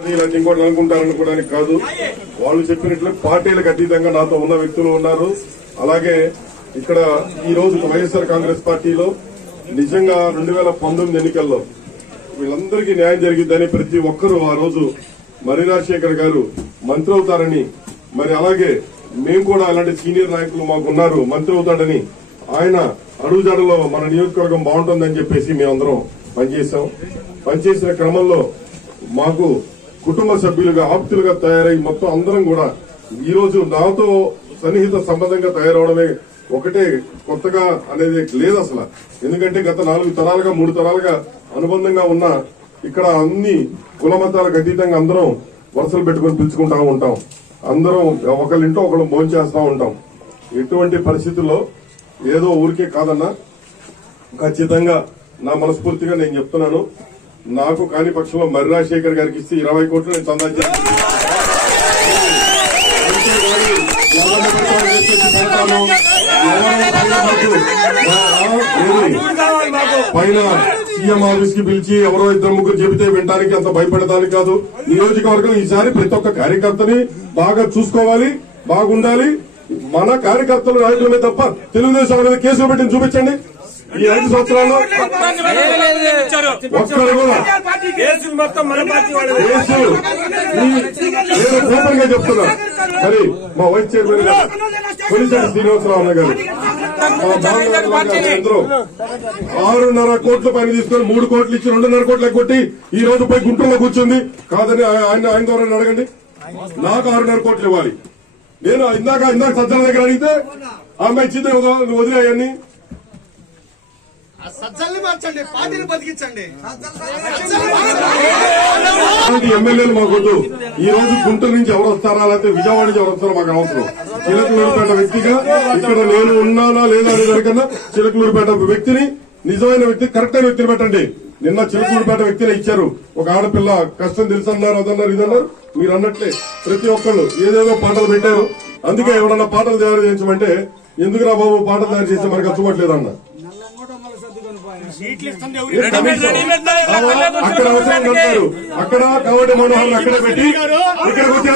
ఇంకోటి అనుకుంటారనుకోవడానికి కాదు, వాళ్ళు చెప్పినట్లు పార్టీలకు అతీతంగా నాతో ఉన్న వ్యక్తులు ఉన్నారు. అలాగే ఇక్కడ ఈ రోజు వైఎస్ఆర్ కాంగ్రెస్ పార్టీలో నిజంగా 2019 ఎన్నికల్లో వీళ్ళందరికీ న్యాయం జరిగిద్దని ప్రతి ఒక్కరూ ఆ రోజు మర్రి రాజశేఖర్ గారు మంత్రి అవుతారని, మరి అలాగే మేము కూడా అలాంటి సీనియర్ నాయకులు మాకున్నారు మంత్రి అవుతాడని, ఆయన అడుగుజాడలో మన నియోజకవర్గం బాగుంటుందని చెప్పేసి మేమందరం పనిచేశాం. పనిచేసిన క్రమంలో మాకు కుటుంబ సభ్యులుగా ఆప్తులుగా తయారై మొత్తం అందరం కూడా ఈ రోజు నాతో సన్నిహిత సంబంధంగా తయారవడమే ఒకటే కొత్తగా అనేది లేదు అసలు. ఎందుకంటే గత 4 తరాలుగా 3 తరాలుగా అనుబంధంగా ఉన్న ఇక్కడ అన్ని కుల మతాలకు అతీతంగా అందరం వరుసలు పెట్టుకుని పిలుచుకుంటా ఉంటాం. అందరం ఒకళ్ళింటో ఒకళ్ళు భోంచేస్తా ఉంటాం. ఎటువంటి పరిస్థితుల్లో ఏదో ఊరికే కాదన్నా, ఖచ్చితంగా నా మనస్ఫూర్తిగా నేను చెప్తున్నాను, నాకు కాని పక్షంలో మర్రి రాజశేఖర్ గారికి ఇస్తే 20 కోట్లు నేను చందా పైన సీఎం ఆఫీస్ కి పిలిచి ఎవరో 2-3 చెబితే వినడానికి అంత భయపడటానికి కాదు. నియోజకవర్గం ఈసారి ప్రతి ఒక్క కార్యకర్తని బాగా చూసుకోవాలి, బాగుండాలి. మన కార్యకర్తలు నాయకులమే తప్ప తెలుగుదేశం మీద కేసులు పెట్టి చూపించండి. ఈ 5 సంవత్సరాల్లో ఒక్కరు కూడా నేను ఓపెన్ గా చెప్తున్నా. మరి మా వైస్ చైర్మన్ గారు కొలిశెట్టి శ్రీనివాసరావు అన్న గారు మా అందరూ 6.5 కోట్ల పైన తీసుకొని 3 కోట్లు ఇచ్చి 2.5 కోట్లు ఎగ్గొట్టి ఈ రోజు పోయి గుంటూరులో కూర్చుంది కాదని ఆయన ద్వారా అడగండి. నాకు 6.5 కోట్లు ఇవ్వాలి. నేను ఇందాక సజ్జల దగ్గర అడిగితే ఆమె ఇచ్చిందే వదిలేయని. ఎమ్మెల్యేలు మాకొద్దు. ఈ రోజు గుంటూరు నుంచి ఎవరు వస్తారా లేకపోతే విజయవాడ నుంచి ఎవరు వస్తారో మాకు అవసరం. చిలకలూరుపేట వ్యక్తిగా ఇక్కడ నేను ఉన్నానా లేదా అనే దానికన్నా చిలకలూరుపేట వ్యక్తిని, నిజమైన వ్యక్తి, కరెక్ట్ అయిన వ్యక్తిని పెట్టండి. నిన్న చిలకలూరుపేట వ్యక్తిని ఇచ్చారు. ఒక ఆడపిల్ల కష్టం తెలుసన్నారు, అదన్నారు, ఇదన్నారు. మీరు అన్నట్లే ప్రతి ఒక్కళ్ళు ఏదేదో పాటలు పెట్టారు. అందుకే ఎవరన్నా పాటలు తయారు చేయించమంటే ఎందుకురా బాబు పాటలు తయారు చేస్తే మనకు అచ్చుకోవట్లేదన్న. అక్కడ అవసరం అంటారు, అక్కడ కాబట్టి మనోహర్ అక్కడ పెట్టి ఇక్కడికి వచ్చి